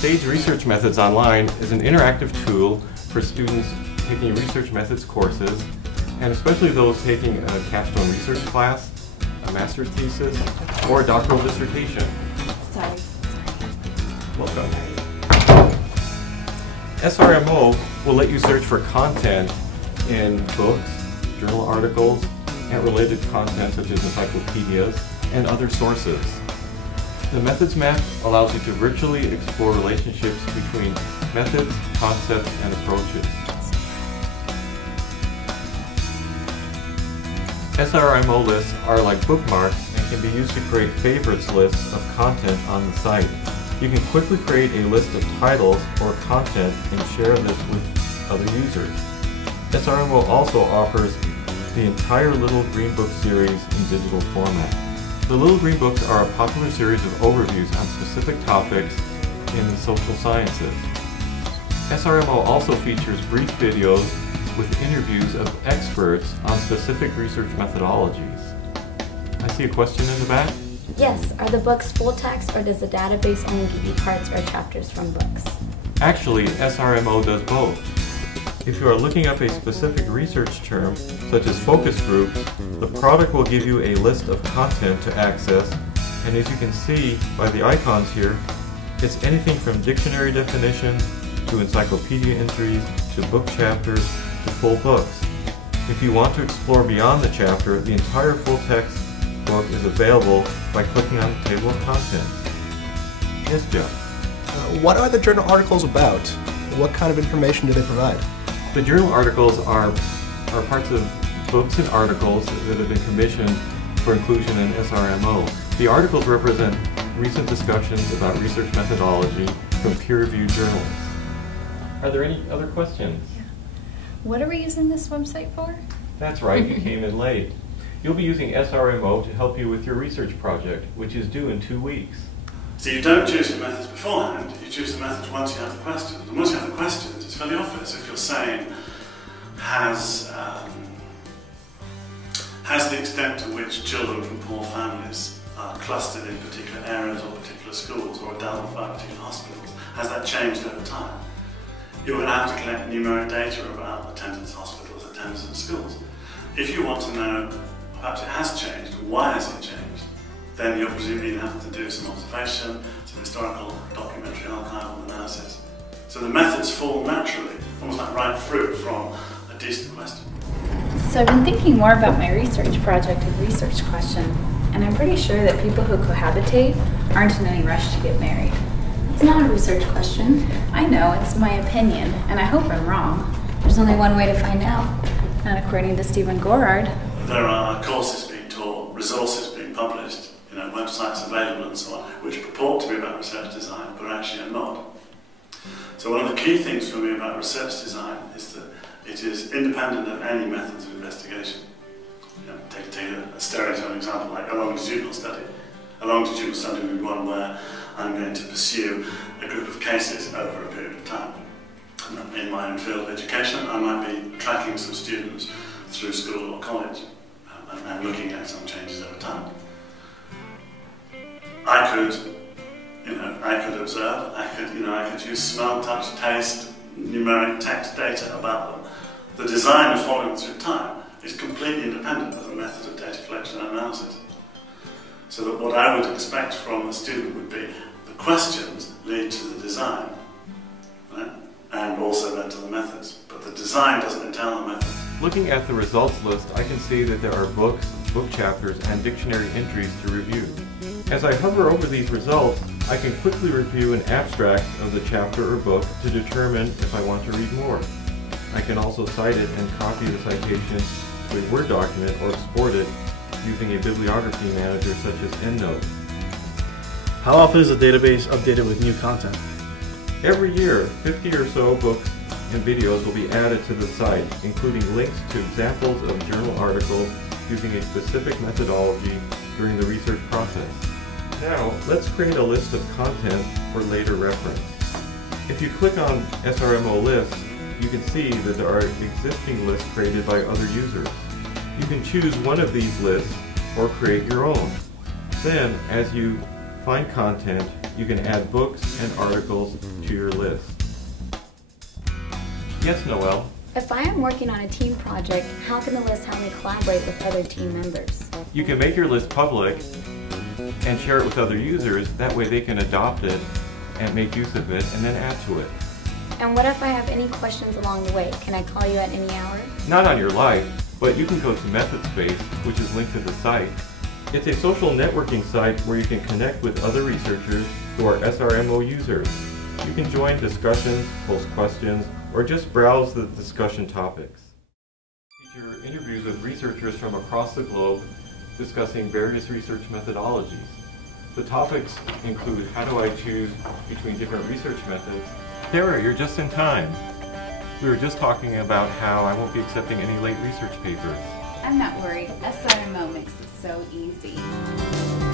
Sage Research Methods Online is an interactive tool for students taking research methods courses, and especially those taking a capstone research class, a master's thesis, or a doctoral dissertation. Sorry. Welcome. SRMO will let you search for content in books, journal articles, and related content such as encyclopedias and other sources. The Methods Map allows you to virtually explore relationships between methods, concepts, and approaches. SRMO lists are like bookmarks and can be used to create favorites lists of content on the site. You can quickly create a list of titles or content and share this with other users. SRMO also offers the entire Little Green Book series in digital format. The Little Green Books are a popular series of overviews on specific topics in the social sciences. SRMO also features brief videos with interviews of experts on specific research methodologies. I see a question in the back. Yes, are the books full text or does the database only give you parts or chapters from books? Actually, SRMO does both. If you are looking up a specific research term, such as focus groups, the product will give you a list of content to access, and as you can see by the icons here, it's anything from dictionary definitions to encyclopedia entries to book chapters to full books. If you want to explore beyond the chapter, the entire full text book is available by clicking on the table of contents. Yes, Jeff? What are the journal articles about? What kind of information do they provide? The journal articles are parts of books and articles that have been commissioned for inclusion in SRMO. The articles represent recent discussions about research methodology from peer-reviewed journals. Are there any other questions? What are we using this website for? That's right, you came in late. You'll be using SRMO to help you with your research project, which is due in 2 weeks. So you don't choose your methods beforehand, you choose the methods once you have the questions. And once you have the questions, it's fairly obvious. If you're saying, has the extent to which children from poor families are clustered in particular areas or particular schools or are dealt with by particular hospitals, has that changed over time? You're going to have to collect numeric data about attendance at hospitals, attendance at schools. If you want to know, perhaps it has changed, why has it changed? Then you're presumably going to have to do some observation, some historical, documentary, archival analysis. So the methods fall naturally, almost like ripe fruit from a decent question. So I've been thinking more about my research project and research question, and I'm pretty sure that people who cohabitate aren't in any rush to get married. It's not a research question. I know, it's my opinion, and I hope I'm wrong. There's only one way to find out, not according to Stephen Gorard. There are courses being taught, resources being published, websites available and so on, which purport to be about research design, but actually are not. So one of the key things for me about research design is that it is independent of any methods of investigation. Take a stereotype example like a longitudinal study. A longitudinal study would be one where I'm going to pursue a group of cases over a period of time. And in my own field of education, I might be tracking some students through school or college and looking at some changes over time. I could observe, I could use smell, touch, taste, numeric text data about them. The design of following through time is completely independent of the method of data collection and analysis. So that what I would expect from a student would be the questions lead to the design, right? And also then to the methods. But the design doesn't entail the methods. Looking at the results list, I can see that there are books, book chapters, and dictionary entries to review. As I hover over these results, I can quickly review an abstract of the chapter or book to determine if I want to read more. I can also cite it and copy the citation to a Word document or export it using a bibliography manager such as EndNote. How often is the database updated with new content? Every year, 50 or so books and videos will be added to the site, including links to examples of journal articles using a specific methodology during the research process. Now, let's create a list of content for later reference. If you click on SRMO lists, you can see that there are existing lists created by other users. You can choose one of these lists or create your own. Then, as you find content, you can add books and articles to your list. Yes, Noel? If I am working on a team project, how can the list help me collaborate with other team members? You can make your list public and share it with other users. That way they can adopt it and make use of it and then add to it. And what if I have any questions along the way? Can I call you at any hour? Not on your life, but you can go to MethodSpace, which is linked to the site. It's a social networking site where you can connect with other researchers who are SRMO users. You can join discussions, post questions, or just browse the discussion topics. Feature interviews with researchers from across the globe discussing various research methodologies. The topics include how do I choose between different research methods. Sarah, you're just in time. We were just talking about how I won't be accepting any late research papers. I'm not worried. SRMO makes it so easy.